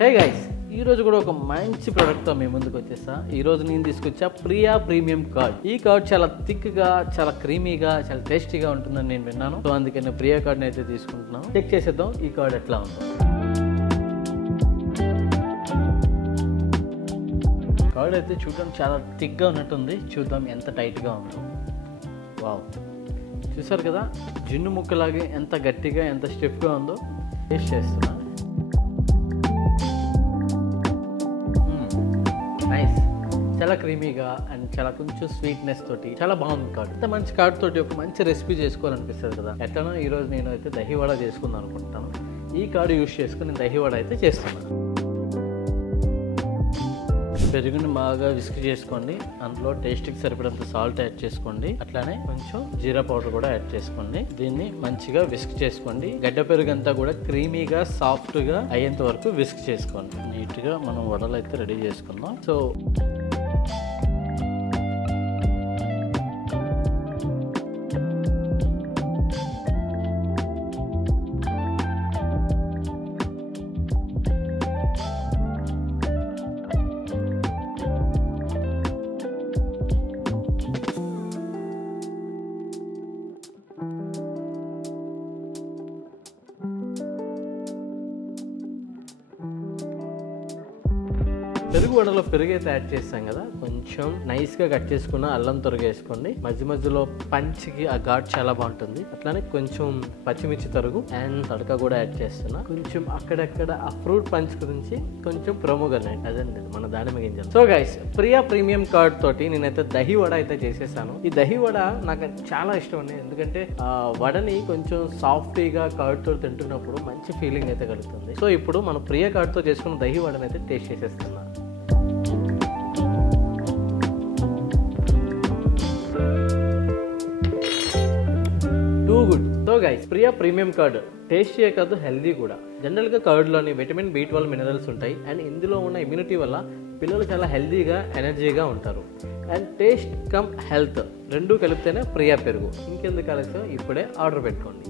Hey guys, ఈరోజు కూడా ఒక మంచి ప్రోడక్ట్తో మేము ముందుకు వచ్చేసా. ఈరోజు నేను తీసుకొచ్చా ప్రియా ప్రీమియం కార్డ్. ఈ కార్డ్ చాలా థిక్గా, చాలా క్రీమీగా, చాలా టేస్టీగా ఉంటుందని నేను విన్నాను. సో అందుకే నేను ప్రియా కార్డ్ని అయితే తీసుకుంటున్నాను. చెక్ చేసేద్దాం ఈ కార్డ్ ఎట్లా ఉందో. కార్డ్ అయితే చూడడం చాలా థిక్గా ఉన్నట్టుంది. చూద్దాం ఎంత టైట్గా ఉందో. వావ్, చూసారు కదా, జిన్ను ముక్కలాగే ఎంత గట్టిగా, ఎంత స్టిఫ్గా ఉందో. టేస్ట్ చేస్తున్నా. నైస్, చాలా క్రీమీగా అండ్ చాలా కొంచెం స్వీట్నెస్ తోటి చాలా బాగుంది కార్డ్. ఇంత మంచి కార్డ్ తోటి ఒక మంచి రెసిపీ చేసుకోవాలనిపిస్తుంది కదా. ఎట్లనో ఈరోజు నేను అయితే దహివడ చేసుకుందాం అనుకుంటాను. ఈ కార్డ్ యూజ్ చేసుకుని నేను దహివడ అయితే చేస్తున్నాను. పెరుగుని బాగా విస్క్ చేసుకోండి. అందులో టేస్ట్కి సరిపడంత సాల్ట్ యాడ్ చేసుకోండి. అట్లానే కొంచెం జీరా పౌడర్ కూడా యాడ్ చేసుకోండి. దీన్ని మంచిగా విస్క్ చేసుకోండి. గడ్డ పెరుగు అంతా కూడా క్రీమీగా, సాఫ్ట్గా అయ్యేంత వరకు విస్క్ చేసుకోండి. నీట్గా మనం వడలు అయితే రెడీ చేసుకుందాం. సో పెరుగు వడలో పెరుగు అయితే యాడ్ చేస్తాం కదా, కొంచెం నైస్గా కట్ చేసుకున్న అల్లం తొరగ వేసుకోండి. మధ్య మధ్యలో పంచ్కి ఆ ఘాట్ చాలా బాగుంటుంది. అట్లానే కొంచెం పచ్చిమిర్చి తరుగు అండ్ తడక కూడా యాడ్ చేస్తున్నా. కొంచెం అక్కడక్కడ ఆ ఫ్రూట్ పంచ్ గురించి కొంచెం ప్రోమోగా అదండి మన దానిమ్మ గింజలు. So guys, Priya premium card తోటి నేనైతే దహి వడ అయితే చేసేసాను. ఈ దహి వడ నాకు చాలా ఇష్టం అండి. ఎందుకంటే ఆ వడని కొంచెం సాఫ్ట్గా కార్డ్ తో తింటున్నప్పుడు మంచి ఫీలింగ్ అయితే కలుగుతుంది. సో ఇప్పుడు మనం ప్రియా కార్డ్ తో చేసుకున్న దహి వడని అయితే టేస్ట్ చేసేస్తున్నా. Good. So guys, Priya premium curd టేస్టీయే కాదు, హెల్దీ కూడా. జనరల్గా కర్డ్లోని విటమిన్ B12 మినరల్స్ ఉంటాయి. అండ్ ఇందులో ఉన్న ఇమ్యూనిటీ వల్ల పిల్లలు చాలా హెల్దీగా, ఎనర్జీగా ఉంటారు. అండ్ టేస్ట్ కమ్ హెల్త్ రెండూ కలిపితేనే ప్రియా పెరుగు. ఇంకెందుకు ఆలస్యం, ఇప్పుడే ఆర్డర్ పెట్టుకోండి.